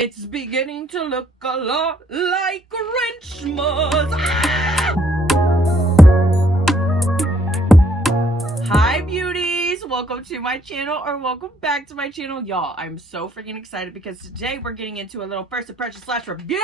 It's beginning to look a lot like Grinchmas. Ah! Hi beauties, welcome to my channel, or welcome back to my channel. Y'all, I'm so freaking excited because today we're getting into a little first impression / review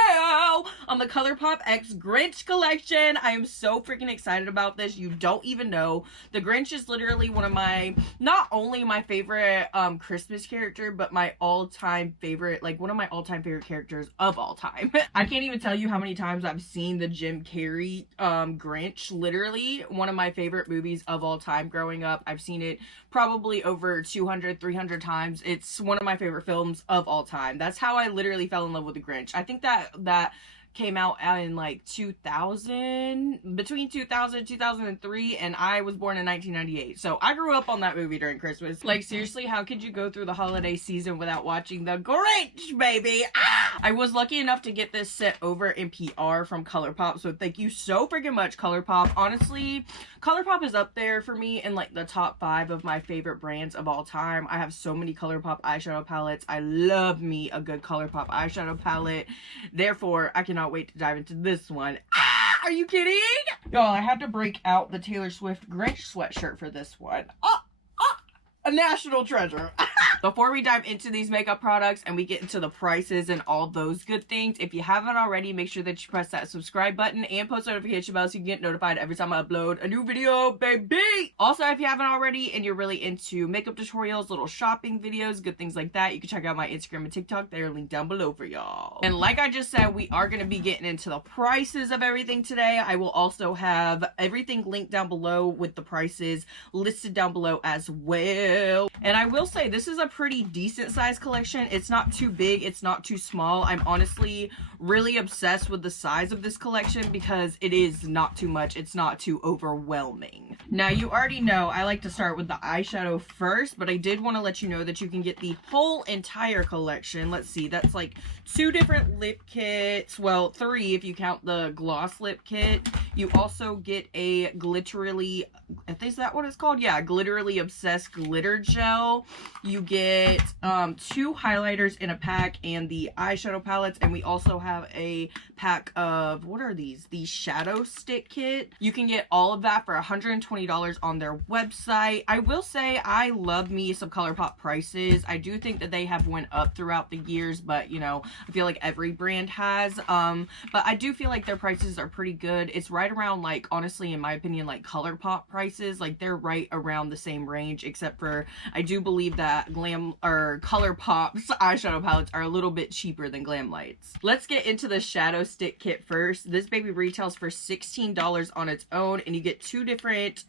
on the Colourpop X Grinch Collection. I am so freaking excited about this. You don't even know. The Grinch is literally one of my, not only my favorite Christmas character, but my all-time favorite, like one of my all-time favorite characters of all time. I can't even tell you how many times I've seen the Jim Carrey Grinch. Literally one of my favorite movies of all time growing up. I've seen it probably over 200, 300 times. It's one of my favorite films of all time. That's how I literally fell in love with the Grinch. I think that came out in like 2000, between 2000 and 2003, and I was born in 1998. So I grew up on that movie during Christmas. Like seriously, how could you go through the holiday season without watching the Grinch, baby? Ah! I was lucky enough to get this sent over in PR from Colourpop, so thank you so freaking much, Colourpop. Honestly, Colourpop is up there for me in like the top 5 of my favorite brands of all time. I have so many Colourpop eyeshadow palettes. I love me a good Colourpop eyeshadow palette. Therefore, I cannot wait to dive into this one. Ah, are you kidding? Y'all, I had to break out the Taylor Swift Grinch sweatshirt for this one. A national treasure. Before we dive into these makeup products and we get into the prices and all those good things, if you haven't already, make sure that you press that subscribe button and post notification bell so you can get notified every time I upload a new video, baby. Also, if you haven't already and you're really into makeup tutorials, little shopping videos, good things like that, you can check out my Instagram and TikTok. They're linked down below for y'all. And like I just said, we are going to be getting into the prices of everything today. I will also have everything linked down below with the prices listed down below as well. And I will say this is a pretty decent size collection. It's not too big, it's not too small. I'm honestly really obsessed with the size of this collection because it is not too much, it's not too overwhelming. Now you already know I like to start with the eyeshadow first, but I did want to let you know that you can get the whole entire collection. Let's see, that's like 2 different lip kits, well 3 if you count the gloss lip kit. You also get a Glitterally, is that what it's called? Yeah, Glitterally Obsessed glitter gel. You get 2 highlighters in a pack and the eyeshadow palettes, and we also have a pack of, what are these? The Shadow Stick Kit. You can get all of that for $120 on their website. I will say I love me some Colourpop prices. I do think that they have went up throughout the years, but you know, I feel like every brand has. But I do feel like their prices are pretty good. It's right around, like, honestly, in my opinion, like Colourpop prices. Like they're right around the same range, except for I do believe that Colourpop's eyeshadow palettes are a little bit cheaper than Glamlight's. Let's get into the Shadow Stick Kit first. This baby retails for $16 on its own, and you get 2 different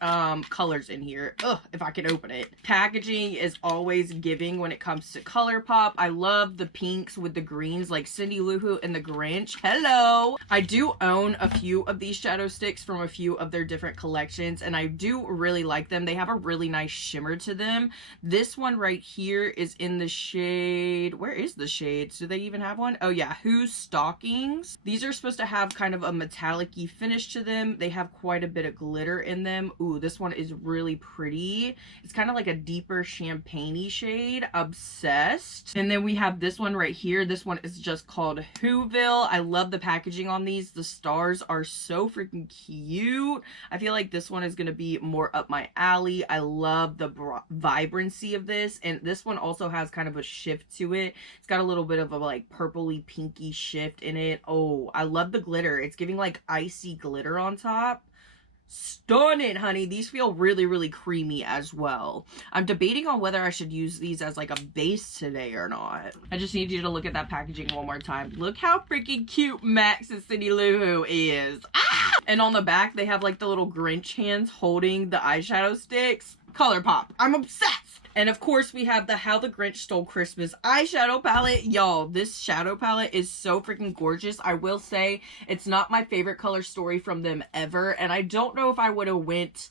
colors in here. Ugh, if I can open it. Packaging is always giving when it comes to Colourpop. I love the pinks with the greens, like Cindy Lou Who and the Grinch. Hello! I do own a few of these shadow sticks from a few of their different collections, and I do really like them. They have a really nice shimmer to them. This one right here is in the shade, where is the shades? Do they even have one? Oh yeah, Who's Stockings. These are supposed to have kind of a metallic-y finish to them. They have quite a bit of glitter in them. Ooh, this one is really pretty. It's kind of like a deeper champagne-y shade. Obsessed. And then we have this one right here. This one is just called Whoville. I love the packaging on these. The stars are so freaking cute. I feel like this one is going to be more up my alley. I love the vibrancy of this, and this one also has kind of a shift to it. It's got a little bit of a like purpley pinky shift in it. Oh, I love the glitter. It's giving like icy glitter on top. Stunning, honey. These feel really, really creamy as well. I'm debating on whether I should use these as like a base today or not. I just need you to look at that packaging one more time. Look how freaking cute Max and Cindy Lou Who is. Ah! And on the back, they have like the little Grinch hands holding the eyeshadow sticks. Colourpop. I'm obsessed. And of course, we have the How the Grinch Stole Christmas eyeshadow palette. Y'all, this shadow palette is so freaking gorgeous. I will say it's not my favorite color story from them ever. And I don't know if I would have went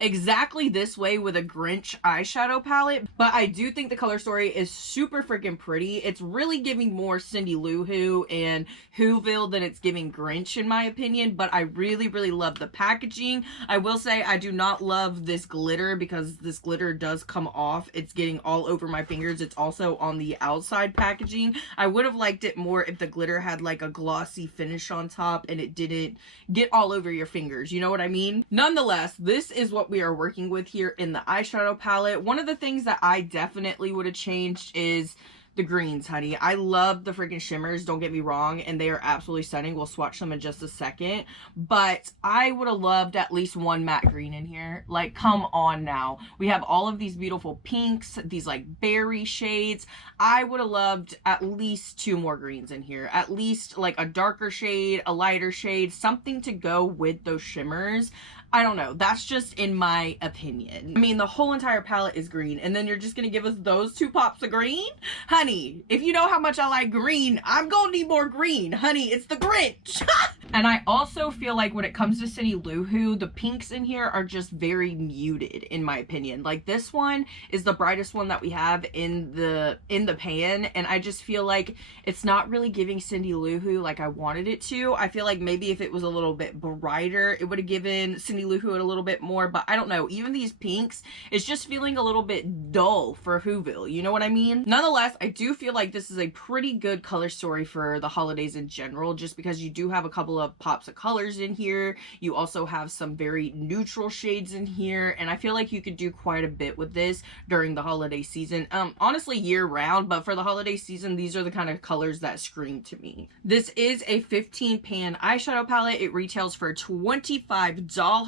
exactly this way with a Grinch eyeshadow palette, but I do think the color story is super freaking pretty. It's really giving more Cindy Lou Who and Whoville than it's giving Grinch in my opinion, but I really, really love the packaging. I will say I do not love this glitter because this glitter does come off. It's getting all over my fingers. It's also on the outside packaging. I would have liked it more if the glitter had like a glossy finish on top and it didn't get all over your fingers. You know what I mean? Nonetheless, this is what we are working with here in the eyeshadow palette. One of the things that I definitely would have changed is the greens, honey. I love the freaking shimmers, don't get me wrong, and they are absolutely stunning. We'll swatch them in just a second, but I would have loved at least one matte green in here. Like, come on now. We have all of these beautiful pinks, these like berry shades. I would have loved at least 2 more greens in here. At least like a darker shade, a lighter shade, something to go with those shimmers. I don't know. That's just in my opinion. I mean, the whole entire palette is green, and then you're just gonna give us those 2 pops of green? Honey, if you know how much I like green, I'm gonna need more green. Honey, it's the Grinch. And I also feel like when it comes to Cindy Lou Who, the pinks in here are just very muted, in my opinion. Like, this one is the brightest one that we have in the pan, and I just feel like it's not really giving Cindy Lou Who like I wanted it to. I feel like maybe if it was a little bit brighter, it would have given Cindy Lou Who a little bit more, but I don't know. Even these pinks, it's just feeling a little bit dull for Whoville. You know what I mean? Nonetheless, I do feel like this is a pretty good color story for the holidays in general, just because you do have a couple of pops of colors in here. You also have some very neutral shades in here, and I feel like you could do quite a bit with this during the holiday season. Honestly, year round, but for the holiday season, these are the kind of colors that scream to me. This is a 15 pan eyeshadow palette. It retails for $25.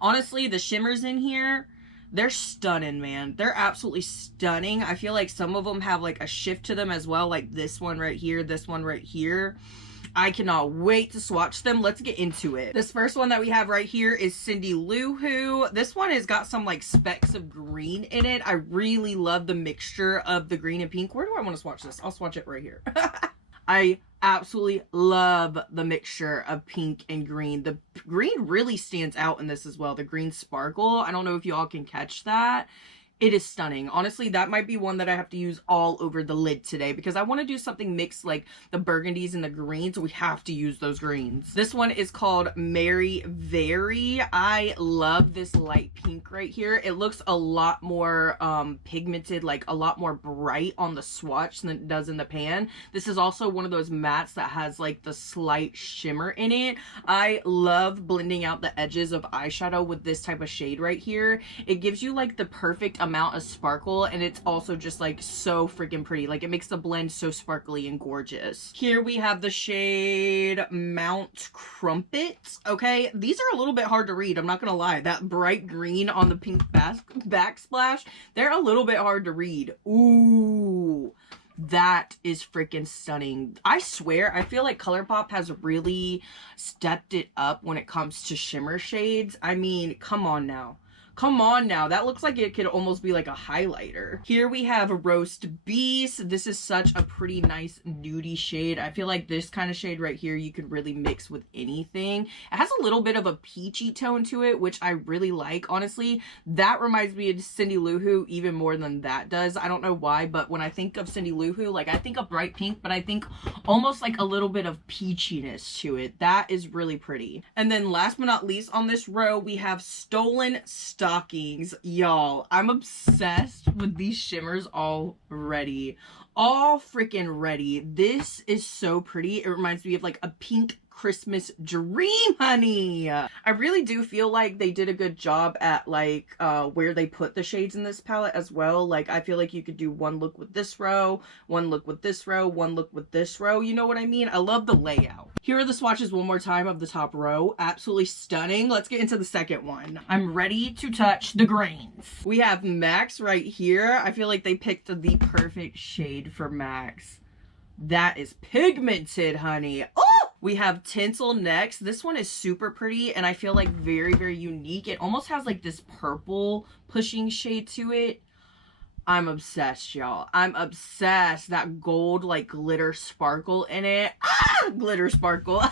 Honestly, the shimmers in here, they're stunning, man. They're absolutely stunning. I feel like some of them have like a shift to them as well, like this one right here, this one right here. I cannot wait to swatch them. Let's get into it. This first one that we have right here is Cindy Lou Who. This one has got some like specks of green in it. I really love the mixture of the green and pink. Where do I want to swatch this? I'll swatch it right here. I absolutely love the mixture of pink and green. The green really stands out in this as well. The green sparkle. I don't know if you all can catch that. It is stunning. Honestly, that might be one that I have to use all over the lid today because I want to do something mixed like the burgundies and the greens. We have to use those greens. This one is called Mary Very. I love this light pink right here. It looks a lot more pigmented, like a lot more bright on the swatch than it does in the pan. This is also one of those mattes that has like the slight shimmer in it. I love blending out the edges of eyeshadow with this type of shade right here. It gives you like the perfect amount of sparkle, and it's also just like so freaking pretty. Like, it makes the blend so sparkly and gorgeous. Here we have the shade Mount Crumpet. Okay, these are a little bit hard to read, I'm not gonna lie. That bright green on the pink backsplash, they're a little bit hard to read. Ooh, that is freaking stunning. I swear, I feel like Colourpop has really stepped it up when it comes to shimmer shades. I mean, come on now. Come on now, that looks like it could almost be like a highlighter. Here we have Roast Beast. This is such a pretty nice nudie shade. I feel like this kind of shade right here you could really mix with anything. It has a little bit of a peachy tone to it, which I really like. Honestly, that reminds me of Cindy Lou Who even more than that does. I don't know why, but when I think of Cindy Lou Who, like, I think of bright pink, but I think almost like a little bit of peachiness to it. That is really pretty. And then last but not least on this row, we have Stolen Stockings. Y'all, I'm obsessed with these shimmers already. All freaking ready. This is so pretty. It reminds me of like a pink Christmas dream, honey. I really do feel like they did a good job at like where they put the shades in this palette as well. Like, I feel like you could do one look with this row, one look with this row, one look with this row. You know what I mean? I love the layout. Here are the swatches one more time of the top row. Absolutely stunning. Let's get into the second one. I'm ready to touch the grains. We have Max right here. I feel like they picked the perfect shade for Max. That is pigmented, honey. Oh! We have Tinsel next. This one is super pretty and I feel like very, very unique. It almost has like this purple pushing shade to it. I'm obsessed, y'all. I'm obsessed. That gold like glitter sparkle in it. Ah! Glitter sparkle.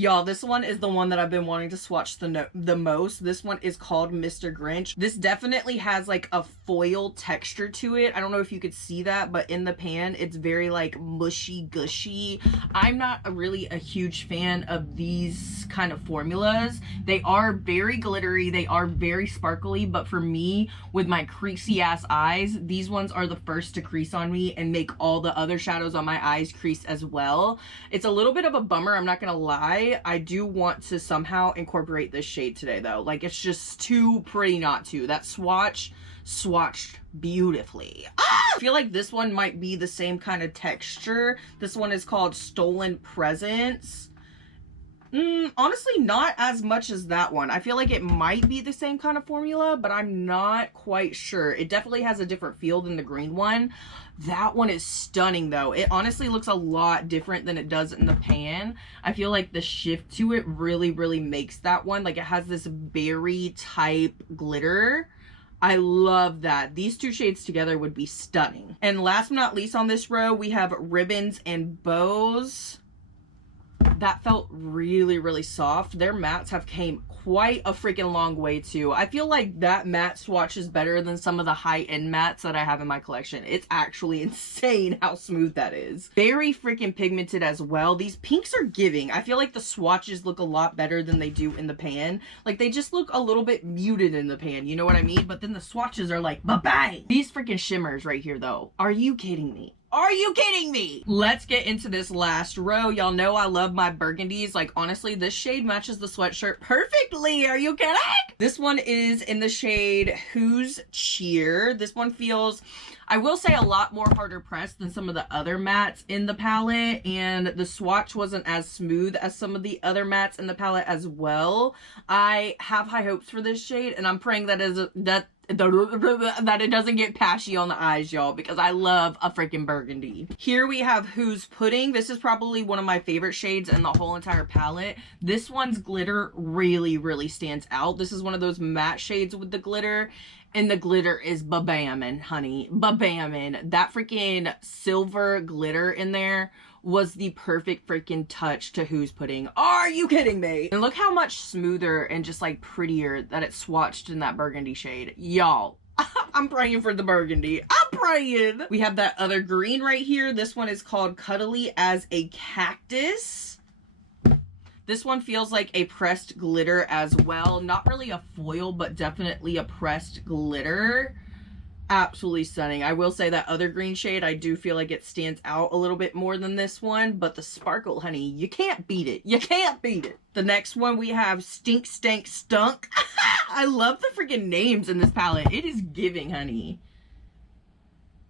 Y'all, this one is the one that I've been wanting to swatch the most. This one is called Mr. Grinch. This definitely has like a foil texture to it. I don't know if you could see that, but in the pan, it's very like mushy gushy. I'm not really a huge fan of these kind of formulas. They are very glittery. They are very sparkly, but for me, with my creasy ass eyes, these ones are the first to crease on me and make all the other shadows on my eyes crease as well. It's a little bit of a bummer, I'm not gonna lie. I do want to somehow incorporate this shade today though. Like, it's just too pretty not to. That swatched beautifully. I feel like this one might be the same kind of texture. This one is called Stolen Presents. Honestly, not as much as that one. I feel like it might be the same kind of formula, but I'm not quite sure. It definitely has a different feel than the green one. That one is stunning though. It honestly looks a lot different than it does in the pan. I feel like the shift to it really makes that one. Like, it has this berry type glitter. I love that. These two shades together would be stunning. And last but not least on this row, we have Ribbons and Bows. That felt really soft. Their mattes have came quite a freaking long way too. I feel like that matte swatch is better than some of the high-end mattes that I have in my collection. It's actually insane how smooth that is. Very freaking pigmented as well. These pinks are giving. I feel like the swatches look a lot better than they do in the pan. Like, they just look a little bit muted in the pan, you know what I mean? But then the swatches are like, ba-bang! These freaking shimmers right here though. Are you kidding me? Are you kidding me? Let's get into this last row. Y'all know I love my burgundies. Like, honestly, this shade matches the sweatshirt perfectly. Are you kidding? This one is in the shade Who's Cheer. This one feels, I will say, a lot more harder pressed than some of the other mattes in the palette, and the swatch wasn't as smooth as some of the other mattes in the palette as well. I have high hopes for this shade, and I'm praying that it doesn't get patchy on the eyes, y'all, because I love a freaking burgundy. Here we have Who's Pudding. This is probably one of my favorite shades in the whole entire palette. This one's glitter really stands out. This is one of those matte shades with the glitter, and the glitter is ba-bammin', honey. Ba-bammin'. That freaking silver glitter in there was the perfect freaking touch to Who's Pudding. Are you kidding me? And look how much smoother and just like prettier that it's swatched in that burgundy shade. Y'all, I'm praying for the burgundy. I'm praying. We have that other green right here. This one is called Cuddly as a Cactus. This one feels like a pressed glitter as well. Not really a foil, but definitely a pressed glitter. Absolutely stunning. I will say that other green shade, I do feel like it stands out a little bit more than this one, but the sparkle, honey, you can't beat it. You can't beat it. The next one we have Stink Stank Stunk. I love the freaking names in this palette. It is giving, honey.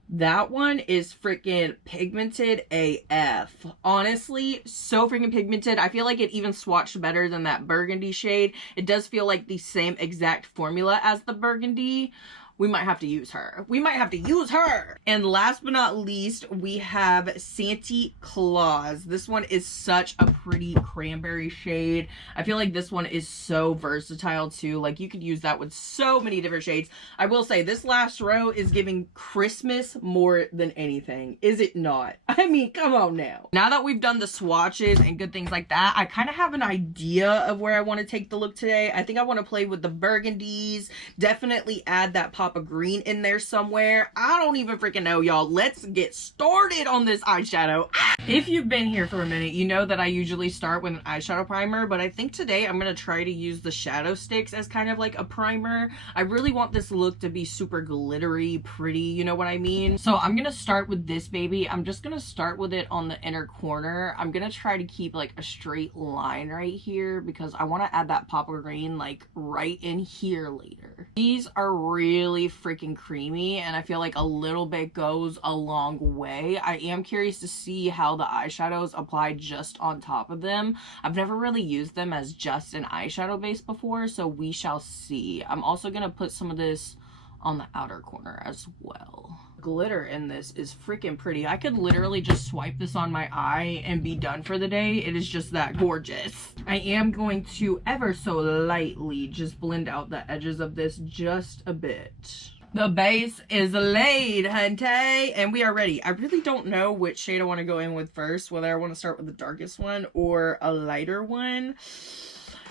That one is freaking pigmented AF. Honestly, so freaking pigmented. I feel like it even swatched better than that burgundy shade. It does feel like the same exact formula as the burgundy. We might have to use her. We might have to use her. And last but not least, we have Santa Claus. This one is such a pretty cranberry shade. I feel like this one is so versatile too. Like, you could use that with so many different shades. I will say this last row is giving Christmas more than anything. Is it not? I mean, come on now. Now that we've done the swatches and good things like that, I kind of have an idea of where I want to take the look today. I think I want to play with the burgundies. Definitely add that pop of green in there somewhere. I don't even freaking know, y'all. Let's get started on this eyeshadow. If you've been here for a minute, you know that I usually start with an eyeshadow primer, but I think today I'm going to try to use the shadow sticks as kind of like a primer. I really want this look to be super glittery, pretty, you know what I mean? So I'm going to start with this baby. I'm just going to start with it on the inner corner. I'm going to try to keep like a straight line right here because I want to add that pop of green like right in here later. These are really freaking creamy, and I feel like a little bit goes a long way. I am curious to see how the eyeshadows apply just on top of them. I've never really used them as just an eyeshadow base before, so we shall see. I'm also gonna put some of this on the outer corner as well. Glitter in this is freaking pretty. I could literally just swipe this on my eye and be done for the day. It is just that gorgeous. I am going to ever so lightly just blend out the edges of this just a bit. The base is laid, hunty, and we are ready. I really don't know which shade I want to go in with first, whether I want to start with the darkest one or a lighter one.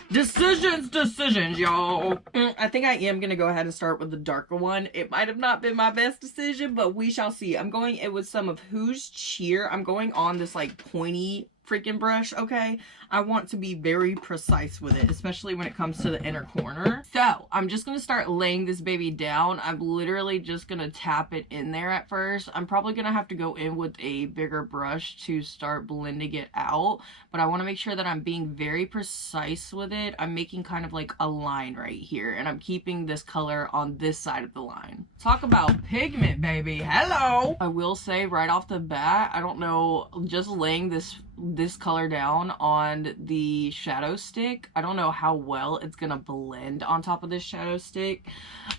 Decisions, y'all. I think I am going to go ahead and start with the darker one. It might have not been my best decision, but we shall see. I'm going in with some of Who's Cheer. I'm going on this like pointy freaking brush, okay? I want to be very precise with it, especially when it comes to the inner corner. So I'm just gonna start laying this baby down. I'm literally just gonna tap it in there at first. I'm probably gonna have to go in with a bigger brush to start blending it out, but I want to make sure that I'm being very precise with it. I'm making kind of like a line right here, and I'm keeping this color on this side of the line. Talk about pigment, baby. Hello. I will say right off the bat, I don't know, just laying this color down on the shadow stick, I don't know how well it's gonna blend on top of this shadow stick.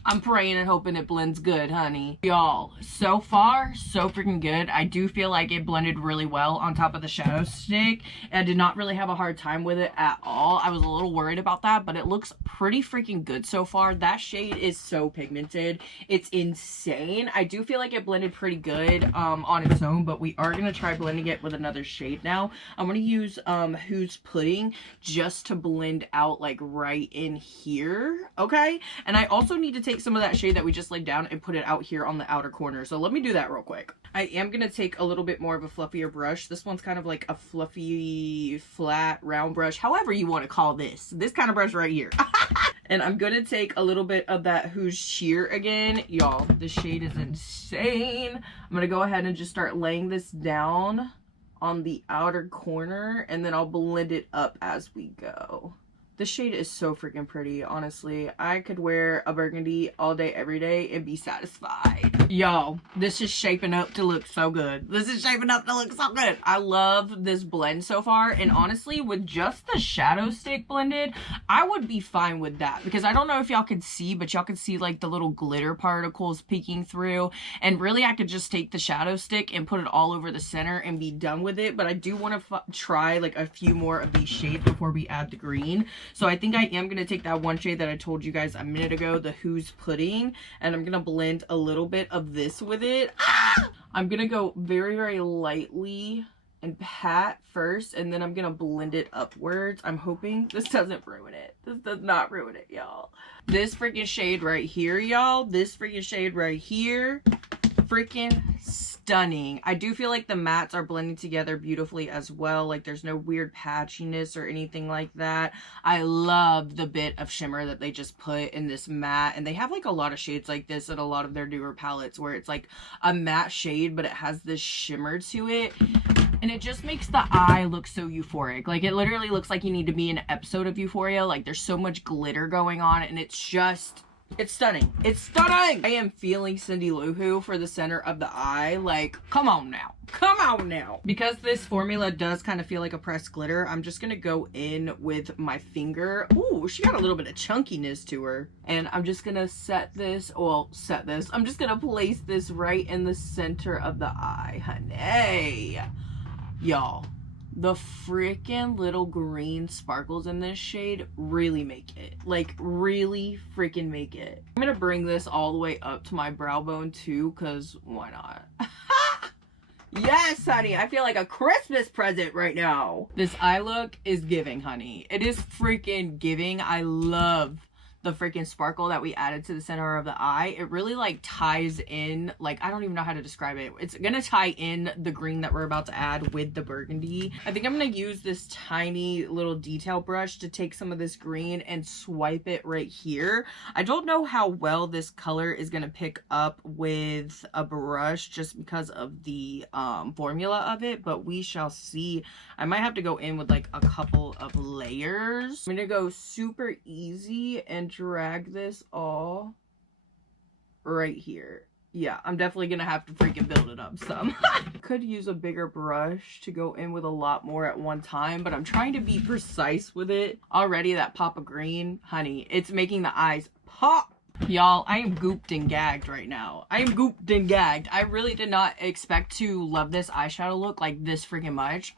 I'm praying and hoping it blends good, honey. Y'all, so far so freaking good. I do feel like it blended really well on top of the shadow stick. I did not really have a hard time with it at all. I was a little worried about that, but it looks pretty freaking good so far. That shade is so pigmented, it's insane. I do feel like it blended pretty good on its own, but we are gonna try blending it with another shade now. I'm going to use Who's Pudding just to blend out like right in here, okay? And I also need to take some of that shade that we just laid down and put it out here on the outer corner. So let me do that real quick. I am going to take a little bit more of a fluffier brush. This one's kind of like a fluffy, flat, round brush, however you want to call this. This kind of brush right here. And I'm going to take a little bit of that Who's Cheer again. Y'all, this shade is insane. I'm going to go ahead and just start laying this down on the outer corner, and then I'll blend it up as we go. This shade is so freaking pretty, honestly. I could wear a burgundy all day, every day, and be satisfied. Y'all, this is shaping up to look so good. This is shaping up to look so good. I love this blend so far, and honestly, with just the shadow stick blended, I would be fine with that, because I don't know if y'all can see, but y'all can see like the little glitter particles peeking through, and really I could just take the shadow stick and put it all over the center and be done with it, but I do want to try like a few more of these shades before we add the green. So I think I am going to take that one shade that I told you guys a minute ago, the Who's Pudding, and I'm going to blend a little bit of this with it. I'm going to go very, very lightly and pat first, and then I'm going to blend it upwards. I'm hoping this doesn't ruin it. This does not ruin it, y'all. This freaking shade right here, y'all. This freaking shade right here. Freaking stunning. I do feel like the mattes are blending together beautifully as well. Like there's no weird patchiness or anything like that. I love the bit of shimmer that they just put in this matte, and they have like a lot of shades like this in a lot of their newer palettes where it's like a matte shade but it has this shimmer to it, and it just makes the eye look so euphoric. Like it literally looks like you need to be in an episode of Euphoria. Like there's so much glitter going on, and it's just, it's stunning. It's stunning! I am feeling Cindy Lou Who for the center of the eye. Like, come on now. Come on now. Because this formula does kind of feel like a pressed glitter, I'm just going to go in with my finger. Ooh, she got a little bit of chunkiness to her. And I'm just going to I'm just going to place this right in the center of the eye, honey. Y'all, the freaking little green sparkles in this shade really make it. Like, really freaking make it. I'm gonna bring this all the way up to my brow bone too, because why not? Yes, honey, I feel like a Christmas present right now. This eye look is giving, honey. It is freaking giving. I love the freaking sparkle that we added to the center of the eye. It really like ties in, like, I don't even know how to describe it. It's gonna tie in the green that we're about to add with the burgundy. I think I'm gonna use this tiny little detail brush to take some of this green and swipe it right here. I don't know how well this color is gonna pick up with a brush just because of the formula of it, but we shall see. I might have to go in with like a couple of layers. I'm gonna go super easy and drag this all right here. Yeah, I'm definitely gonna have to freaking build it up some. Could use a bigger brush to go in with a lot more at one time, but I'm trying to be precise with it. Already that pop of green, honey, it's making the eyes pop. Y'all, I am gooped and gagged right now. I am gooped and gagged. I really did not expect to love this eyeshadow look like this freaking much.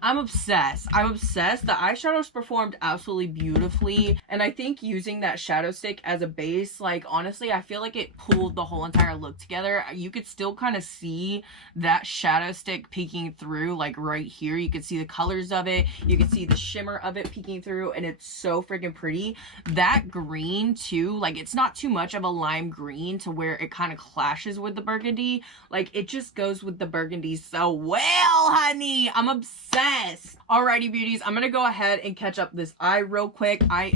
I'm obsessed. I'm obsessed. The eyeshadows performed absolutely beautifully. And I think using that shadow stick as a base, like, honestly, I feel like it pulled the whole entire look together. You could still kind of see that shadow stick peeking through, like, right here. You could see the colors of it. You could see the shimmer of it peeking through, and it's so freaking pretty. That green, too, like, it's not too much of a lime green to where it kind of clashes with the burgundy. Like, it just goes with the burgundy so well, honey. I'm obsessed. Alrighty, beauties, I'm gonna go ahead and catch up this eye real quick. I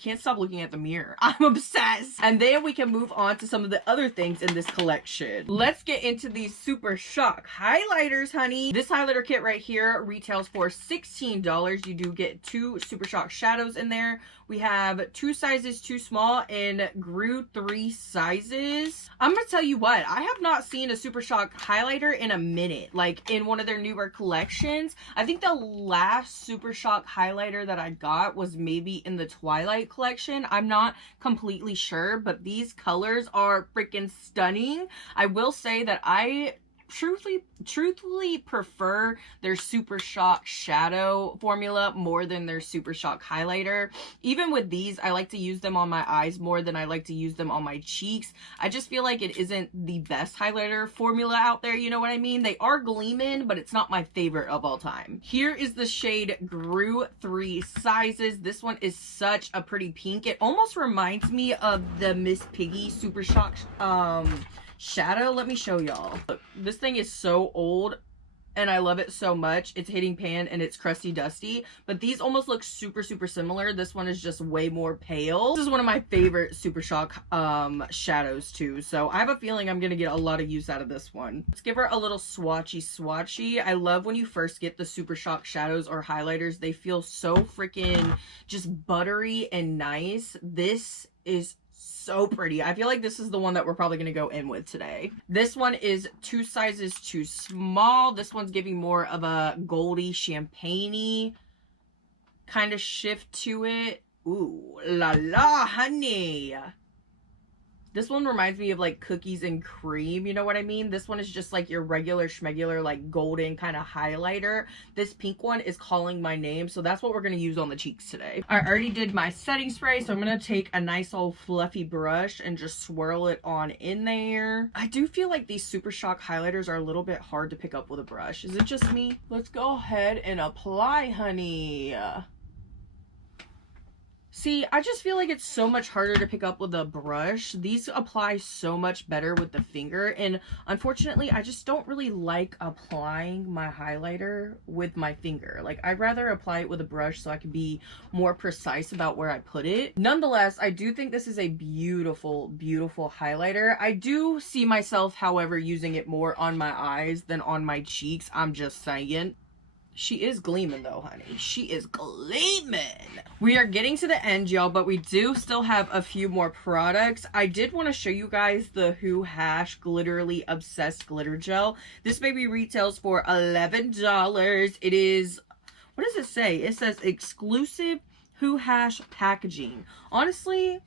can't stop looking at the mirror. I'm obsessed. And then we can move on to some of the other things in this collection. Let's get into these Super Shock highlighters, honey. This highlighter kit right here retails for $16. You do get 2 Super Shock shadows in there. We have 2 sizes too small and grew 3 sizes. I'm gonna tell you what, I have not seen a Super Shock highlighter in a minute, like in one of their newer collections. I think the last Super Shock highlighter that I got was maybe in the Twilight collection. I'm not completely sure, but these colors are freaking stunning. I will say that I truthfully prefer their Super Shock shadow formula more than their Super Shock highlighter. Even with these, I like to use them on my eyes more than I like to use them on my cheeks. I just feel like it isn't the best highlighter formula out there, you know what I mean? They are gleaming, but it's not my favorite of all time. Here is the shade Grew 3 sizes. This one is such a pretty pink. It almost reminds me of the Miss Piggy Super Shock shadow. Let me show y'all. Look, this thing is so old and I love it so much. It's hitting pan and it's crusty dusty, but these almost look super similar. This one is just way more pale. This is one of my favorite Super Shock shadows too, so I have a feeling I'm gonna get a lot of use out of this one. Let's give her a little swatchy. I love when you first get the Super Shock shadows or highlighters. They feel so freaking just buttery and nice. This is so pretty. I feel like this is the one that we're probably going to go in with today. This one is 2 sizes too small. This one's giving more of a goldy champagne-y kind of shift to it. Ooh, la la, honey. This one reminds me of like cookies and cream, you know what I mean? This one is just like your regular schmegular, like golden kind of highlighter. This pink one is calling my name, so that's what we're going to use on the cheeks today. I already did my setting spray, so I'm going to take a nice old fluffy brush and just swirl it on in there. I do feel like these Super Shock highlighters are a little bit hard to pick up with a brush. Is it just me? Let's go ahead and apply, honey. See, I just feel like it's so much harder to pick up with a brush. These apply so much better with the finger, and unfortunately, I just don't really like applying my highlighter with my finger. Like, I'd rather apply it with a brush so I can be more precise about where I put it. Nonetheless, I do think this is a beautiful highlighter. I do see myself, however, using it more on my eyes than on my cheeks. I'm just saying. She is gleaming though, honey. She is gleaming. We are getting to the end, y'all, but we do still have a few more products. I did want to show you guys the Who Hash Glitterally Obsessed Glitter Gel. This baby retails for $11. It is, what does it say? It says exclusive Who Hash packaging. Honestly,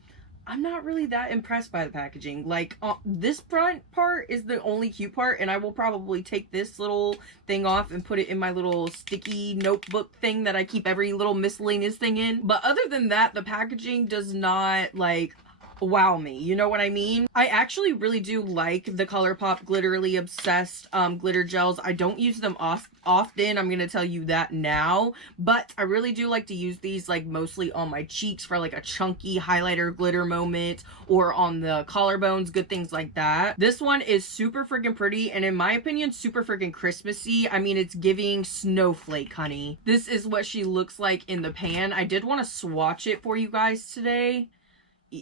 I'm not really that impressed by the packaging. Like, this front part is the only cute part, and I will probably take this little thing off and put it in my little sticky notebook thing that I keep every little miscellaneous thing in. But other than that, the packaging does not, like, wow me, you know what I mean? I actually really do like the Colourpop Glitterally Obsessed glitter gels. I don't use them often, I'm gonna tell you that now, but I really do like to use these like mostly on my cheeks for like a chunky highlighter glitter moment, or on the collarbones, good things like that. This one is super freaking pretty, and in my opinion, super freaking Christmassy. I mean, it's giving snowflake, honey. This is what she looks like in the pan. I did want to swatch it for you guys today.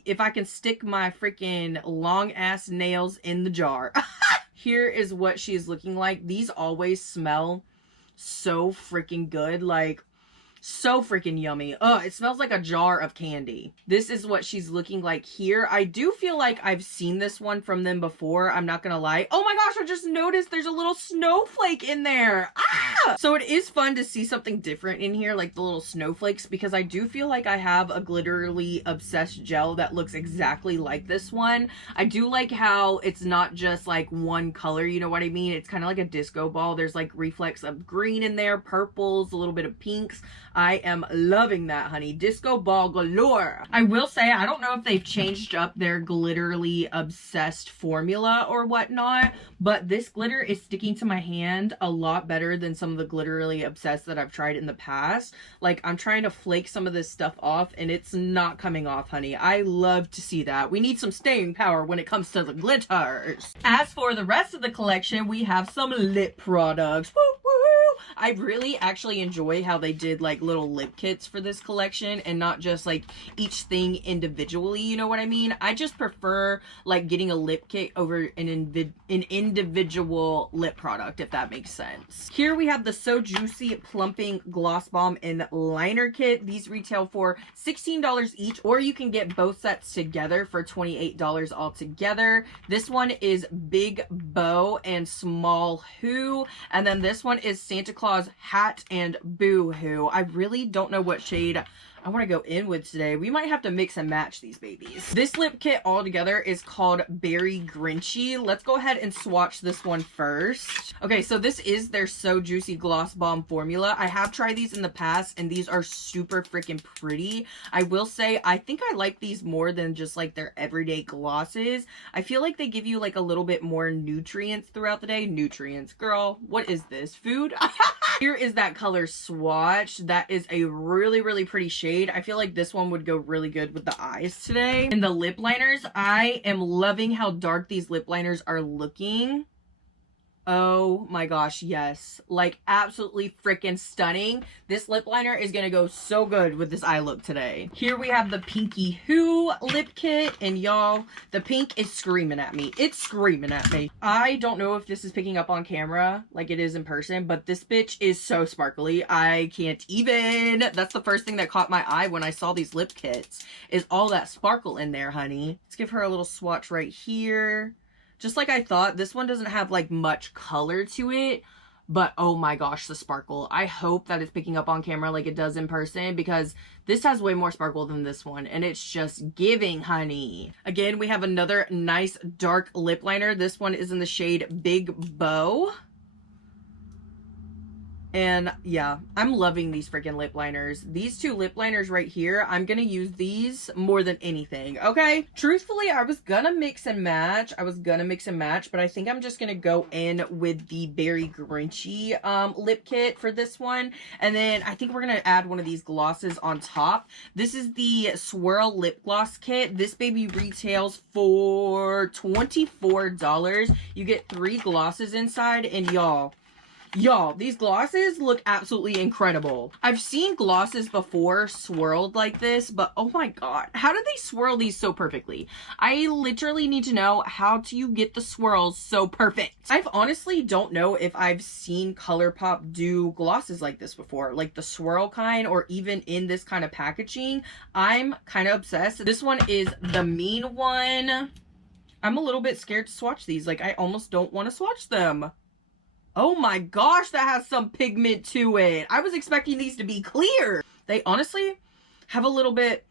If I can stick my freaking long ass nails in the jar. Here is what she's looking like. These always smell so freaking good. Like, so freaking yummy. Oh, it smells like a jar of candy. This is what she's looking like here. I do feel like I've seen this one from them before. I'm not gonna lie. Oh my gosh, I just noticed there's a little snowflake in there. Ah! So it is fun to see something different in here, like the little snowflakes, because I do feel like I have a Glitterally Obsessed gel that looks exactly like this one. I do like how it's not just like one color, you know what I mean? It's kind of like a disco ball. There's like reflex of green in there, purples, a little bit of pinks. I am loving that, honey. Disco ball galore. I will say, I don't know if they've changed up their Glitterally Obsessed formula or whatnot, but this glitter is sticking to my hand a lot better than some of the Glitterally Obsessed that I've tried in the past. Like, I'm trying to flake some of this stuff off and it's not coming off, honey. I love to see that. We need some staying power when it comes to the glitters. As for the rest of the collection, we have some lip products. Woo woo! I really actually enjoy how they did like little lip kits for this collection and not just like each thing individually, you know what I mean? I just prefer like getting a lip kit over an individual lip product, if that makes sense. Here we have the So Juicy Plumping Gloss Balm and Liner Kit. These retail for $16 each, or you can get both sets together for $28 altogether. This one is Big Bow and Small Who, and then this one is Santa Claus Hat and Boo Hoo. I really don't know what shade I want to go in with today. We might have to mix and match these babies. This lip kit altogether is called Berry Grinchy. Let's go ahead and swatch this one first. Okay, so this is their So Juicy Gloss Balm formula. I have tried these in the past and these are super freaking pretty. I will say, I think I like these more than just like their everyday glosses. I feel like they give you like a little bit more nutrients throughout the day. Nutrients, girl, what is this? Food? Here is that color swatch. That is a really, really pretty shade. I feel like this one would go really good with the eyes today. And the lip liners, I am loving how dark these lip liners are looking. Oh my gosh, yes. Like, absolutely freaking stunning. This lip liner is gonna go so good with this eye look today. Here we have the Pinky Who lip kit, and y'all, the pink is screaming at me. It's screaming at me. I don't know if this is picking up on camera like it is in person, but this bitch is so sparkly. I can't even. That's the first thing that caught my eye when I saw these lip kits, is all that sparkle in there, honey. Let's give her a little swatch right here. Just like I thought, this one doesn't have like much color to it, but oh my gosh, the sparkle. I hope that it's picking up on camera like it does in person, because this has way more sparkle than this one and it's just giving, honey. Again, we have another nice dark lip liner. This one is in the shade Big Bow. And yeah, I'm loving these freaking lip liners. These two lip liners right here, I'm gonna use these more than anything, okay? Truthfully, I was gonna mix and match. But I think I'm just gonna go in with the Berry Grinchy lip kit for this one. And then I think we're gonna add one of these glosses on top. This is the Swirl Lip Gloss Kit. This baby retails for $24. You get 3 glosses inside, and Y'all, these glosses look absolutely incredible. I've seen glosses before swirled like this, but oh my god, how did they swirl these so perfectly? I literally need to know, how do you get the swirls so perfect? I've honestly don't know if I've seen Colourpop do glosses like this before, like the swirl kind, or even in this kind of packaging. I'm kind of obsessed. This one is the Mean One. I'm a little bit scared to swatch these. Like, I almost don't want to swatch them. Oh my gosh, that has some pigment to it. I was expecting these to be clear. They honestly have a little bit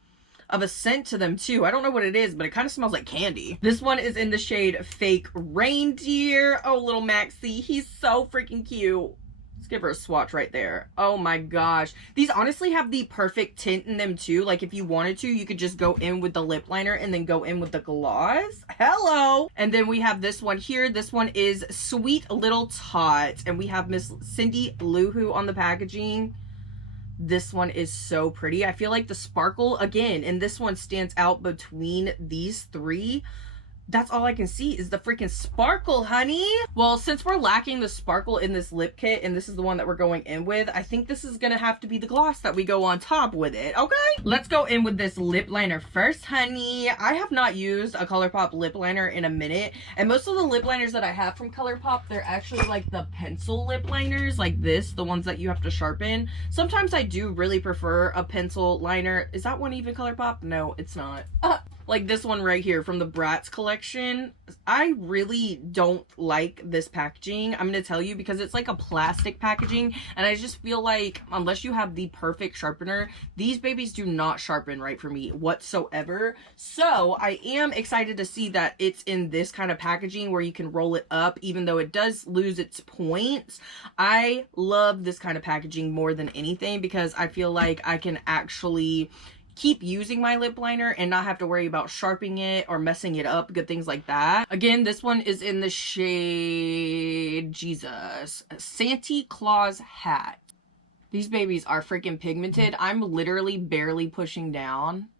of a scent to them too. I don't know what it is, but it kind of smells like candy. This one is in the shade Fake Reindeer. Oh, little Maxie, he's so freaking cute. Let's give her a swatch right there. Oh my gosh. These honestly have the perfect tint in them too. Like, if you wanted to, you could just go in with the lip liner and then go in with the gloss. Hello. And then we have this one here. This one is Sweet Little Tot. And we have Miss Cindy Lou Who on the packaging. This one is so pretty. I feel like the sparkle, again, and this one stands out between these three. That's all I can see is the freaking sparkle, honey. Well, since we're lacking the sparkle in this lip kit, and this is the one that we're going in with, I think this is gonna have to be the gloss that we go on top with it, okay? Let's go in with this lip liner first, honey. I have not used a Colourpop lip liner in a minute, and most of the lip liners that I have from Colourpop, they're actually like the pencil lip liners, like this, the ones that you have to sharpen. Sometimes I do really prefer a pencil liner. Is that one even Colourpop? No, it's not. Like this one right here from the Bratz collection. I really don't like this packaging. I'm gonna tell you, because it's like a plastic packaging, and I just feel like unless you have the perfect sharpener, these babies do not sharpen right for me whatsoever. So I am excited to see that it's in this kind of packaging where you can roll it up, even though it does lose its points. I love this kind of packaging more than anything, because I feel like I can actually keep using my lip liner and not have to worry about sharpening it or messing it up, good things like that. Again, this one is in the shade Jesus, Santa Claus Hat. These babies are freaking pigmented. I'm literally barely pushing down,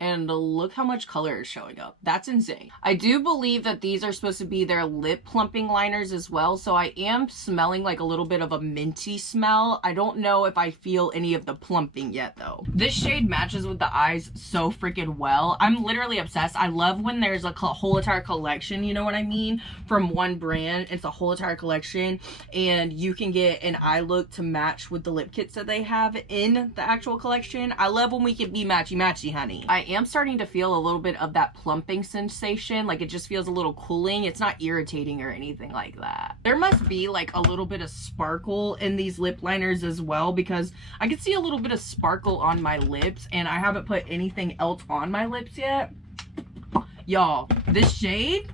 and look how much color is showing up. That's insane. I do believe that these are supposed to be their lip plumping liners as well. So I am smelling like a little bit of a minty smell. I don't know if I feel any of the plumping yet though. This shade matches with the eyes so freaking well. I'm literally obsessed. I love when there's a whole entire collection, you know what I mean? From one brand, it's a whole entire collection, and you can get an eye look to match with the lip kits that they have in the actual collection. I love when we can be matchy-matchy, honey. I am starting to feel a little bit of that plumping sensation. Like it just feels a little cooling. It's not irritating or anything like that. There must be like a little bit of sparkle in these lip liners as well, because I can see a little bit of sparkle on my lips, and I haven't put anything else on my lips yet. Y'all, this shade,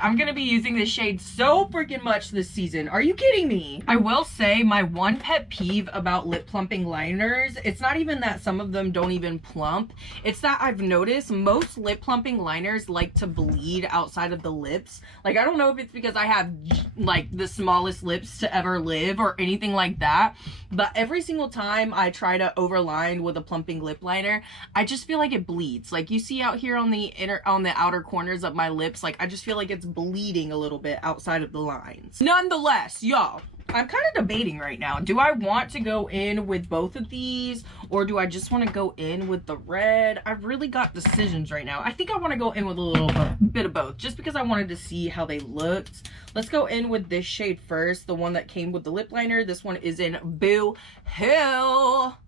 I'm gonna be using this shade so freaking much this season. Are you kidding me? I will say my one pet peeve about lip plumping liners, it's not even that some of them don't even plump. It's that I've noticed most lip plumping liners like to bleed outside of the lips. Like, I don't know if it's because I have like the smallest lips to ever live or anything like that, but every single time I try to overline with a plumping lip liner, I just feel like it bleeds. Like you see out here on the outer corners of my lips, like I just feel like it's bleeding a little bit outside of the lines. Nonetheless, y'all, I'm kind of debating right now. Do I want to go in with both of these, or do I just want to go in with the red? I've really got decisions right now. I think I want to go in with a little bit of both, just because I wanted to see how they looked. Let's go in with this shade first, the one that came with the lip liner. This one is in Boo Hill.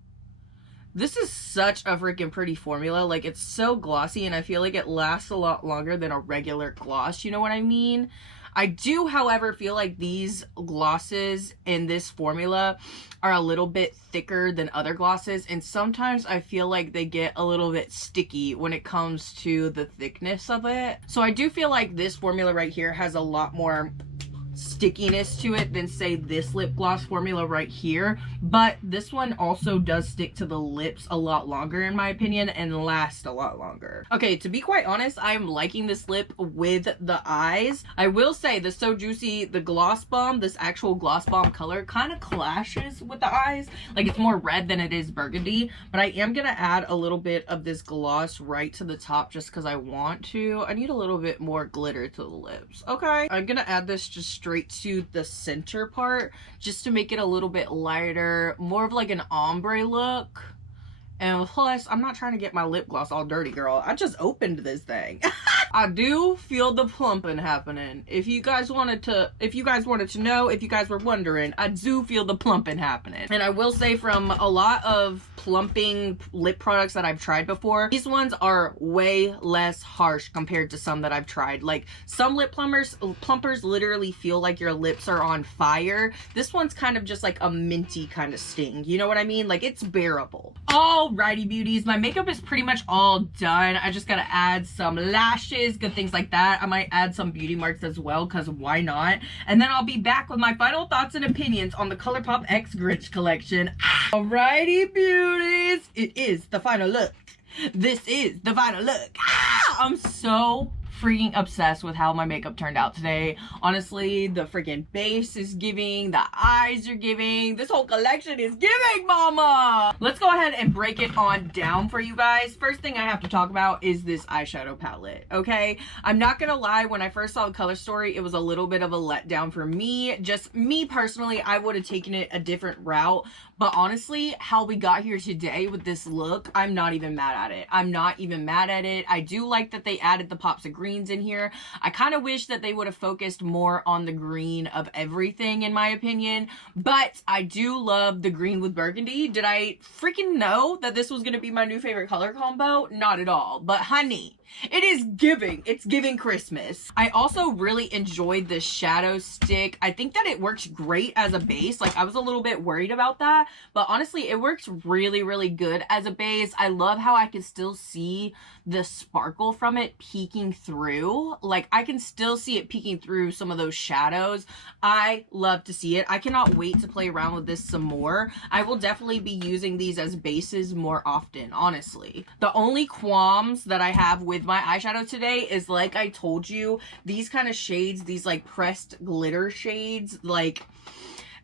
This is such a freaking pretty formula. Like, it's so glossy, and I feel like it lasts a lot longer than a regular gloss. You know what I mean? I do, however, feel like these glosses in this formula are a little bit thicker than other glosses, and sometimes I feel like they get a little bit sticky when it comes to the thickness of it. So I do feel like this formula right here has a lot more stickiness to it than say this lip gloss formula right here, but this one also does stick to the lips a lot longer in my opinion and last a lot longer. Okay, to be quite honest, I'm liking this lip with the eyes. I will say the So Juicy, the Gloss Bomb, this actual Gloss Bomb color kind of clashes with the eyes. Like, it's more red than it is burgundy, but I am gonna add a little bit of this gloss right to the top just because I want to. I need a little bit more glitter to the lips. Okay, I'm gonna add this just straight to the center part just to make it a little bit lighter, more of like an ombre look. And plus, I'm not trying to get my lip gloss all dirty, girl. I just opened this thing. I do feel the plumping happening. If you guys wanted to know, if you guys were wondering, I do feel the plumping happening. And I will say, from a lot of plumping lip products that I've tried before, these ones are way less harsh compared to some that I've tried. Like, some lip plumpers literally feel like your lips are on fire. This one's kind of just like a minty kind of sting. You know what I mean? Like, it's bearable. Alrighty, beauties, my makeup is pretty much all done. I just gotta add some lashes, good things like that. I might add some beauty marks as well, because why not? And then I'll be back with my final thoughts and opinions on the Colourpop X Grinch collection. Alrighty, beauties, it is the final look. This is the final look. I'm so freaking obsessed with how my makeup turned out today. Honestly, the freaking base is giving, the eyes are giving, this whole collection is giving, mama. Let's go ahead and break it on down for you guys. First thing I have to talk about is this eyeshadow palette, okay? I'm not gonna lie, when I first saw the color story, it was a little bit of a letdown for me. Just me personally, I would have taken it a different route, but honestly, how we got here today with this look, I'm not even mad at it. I'm not even mad at it. I do like that they added the pops of green greens in here. I kind of wish that they would have focused more on the green of everything, in my opinion, but I do love the green with burgundy. Did I freaking know that this was going to be my new favorite color combo? Not at all, but honey, it is giving. It's giving Christmas. I also really enjoyed this shadow stick. I think that it works great as a base. Like, I was a little bit worried about that, but honestly, it works really, really good as a base. I love how I can still see the sparkle from it peeking through. Like, I can still see it peeking through some of those shadows. I love to see it. I cannot wait to play around with this some more. I will definitely be using these as bases more often, honestly. The only qualms that I have with my eyeshadow today is, like I told you, these kind of shades, these like pressed glitter shades, like,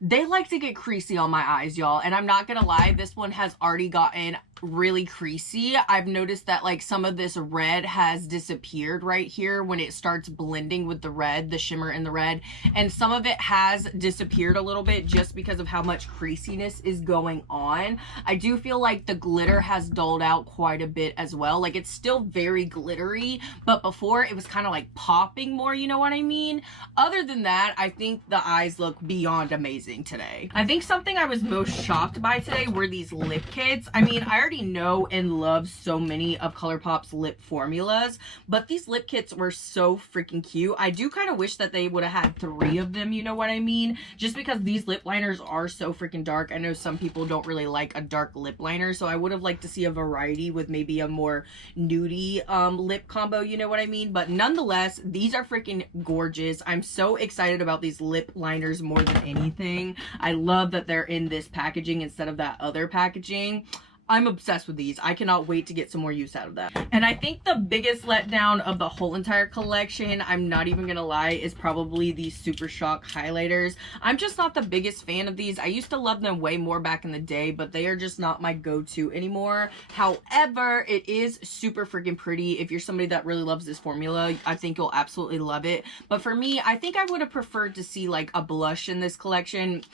they like to get creasy on my eyes, y'all. And I'm not gonna lie, this one has already gotten really creasy. I've noticed that like some of this red has disappeared right here when it starts blending with the red, the shimmer in the red, and some of it has disappeared a little bit just because of how much creasiness is going on. I do feel like the glitter has dulled out quite a bit as well. Like, it's still very glittery, but before it was kind of like popping more, you know what I mean? Other than that, I think the eyes look beyond amazing today. I think something I was most shocked by today were these lip kits. I mean, I already know and love so many of Colourpop's lip formulas, but these lip kits were so freaking cute. I do kind of wish that they would have had 3 of them, you know what I mean? Just because these lip liners are so freaking dark. I know some people don't really like a dark lip liner, so I would have liked to see a variety with maybe a more nudie lip combo, you know what I mean? But nonetheless, these are freaking gorgeous. I'm so excited about these lip liners more than anything. I love that they're in this packaging instead of that other packaging. I'm obsessed with these. I cannot wait to get some more use out of that. And I think the biggest letdown of the whole entire collection, I'm not even gonna lie, is probably these Super Shock highlighters. I'm just not the biggest fan of these. I used to love them way more back in the day, but they are just not my go-to anymore. However, it is super freaking pretty. If you're somebody that really loves this formula, I think you'll absolutely love it. But for me, I think I would have preferred to see like a blush in this collection.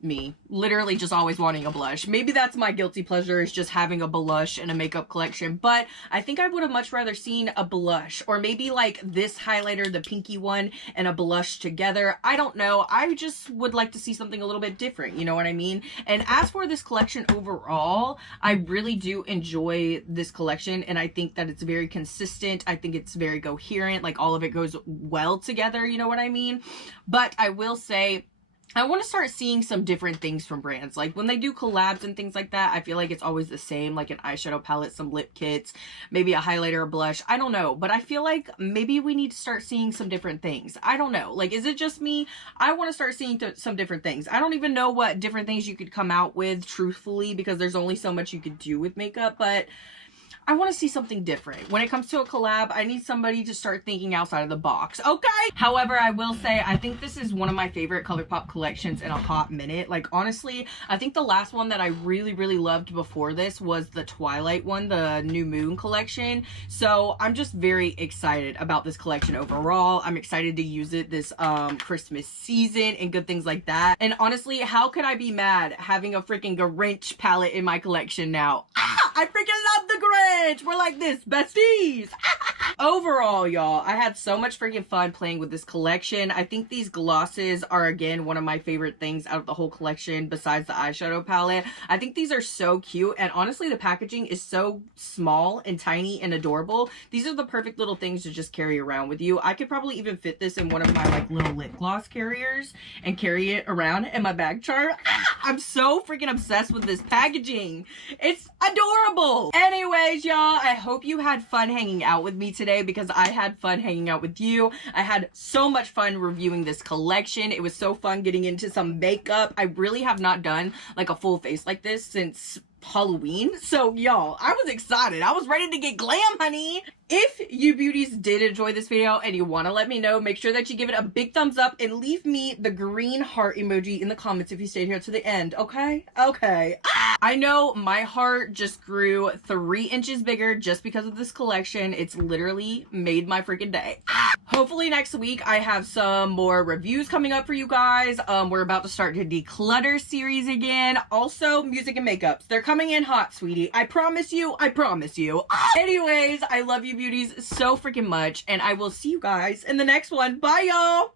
Me literally just always wanting a blush. Maybe that's my guilty pleasure, is just having a blush in a makeup collection, but I think I would have much rather seen a blush, or maybe like this highlighter, the pinky one, and a blush together. I don't know. I just would like to see something a little bit different, you know what I mean? And as for this collection overall, I really do enjoy this collection, and I think that it's very consistent. I think it's very coherent. Like, all of it goes well together, you know what I mean? But I will say, I want to start seeing some different things from brands. Like, when they do collabs and things like that, I feel like it's always the same, like an eyeshadow palette, some lip kits, maybe a highlighter, a blush. I don't know, but I feel like maybe we need to start seeing some different things. I don't know. Like, is it just me? I want to start seeing some different things. I don't even know what different things you could come out with, truthfully, because there's only so much you could do with makeup, but I want to see something different. When it comes to a collab, I need somebody to start thinking outside of the box, okay? However, I will say, I think this is one of my favorite Colourpop collections in a hot minute. Like, honestly, I think the last one that I really, really loved before this was the Twilight one, the New Moon collection. So I'm just very excited about this collection overall. I'm excited to use it this Christmas season and good things like that. And honestly, how could I be mad having a freaking Grinch palette in my collection now? I freaking love the Grinch. We're like this, besties. Overall, y'all, I had so much freaking fun playing with this collection. I think these glosses are, again, one of my favorite things out of the whole collection besides the eyeshadow palette. I think these are so cute, and honestly, the packaging is so small and tiny and adorable. These are the perfect little things to just carry around with you. I could probably even fit this in one of my like little lip gloss carriers and carry it around in my bag chart. I'm so freaking obsessed with this packaging. It's adorable. Anyways, y'all, I hope you had fun hanging out with me today, because I had fun hanging out with you. I had so much fun reviewing this collection. It was so fun getting into some makeup. I really have not done like a full face like this since Halloween. So y'all, I was excited. I was ready to get glam, honey. If you beauties did enjoy this video and you want to let me know, make sure that you give it a big thumbs up and leave me the green heart emoji in the comments if you stayed here to the end, okay? Okay. I know my heart just grew 3 inches bigger just because of this collection. It's literally made my freaking day. Hopefully next week I have some more reviews coming up for you guys. We're about to start the declutter series again. Also, music and makeups. They're coming in hot, sweetie. I promise you. I promise you. Anyways, I love you beauties so freaking much, and I will see you guys in the next one. Bye, y'all!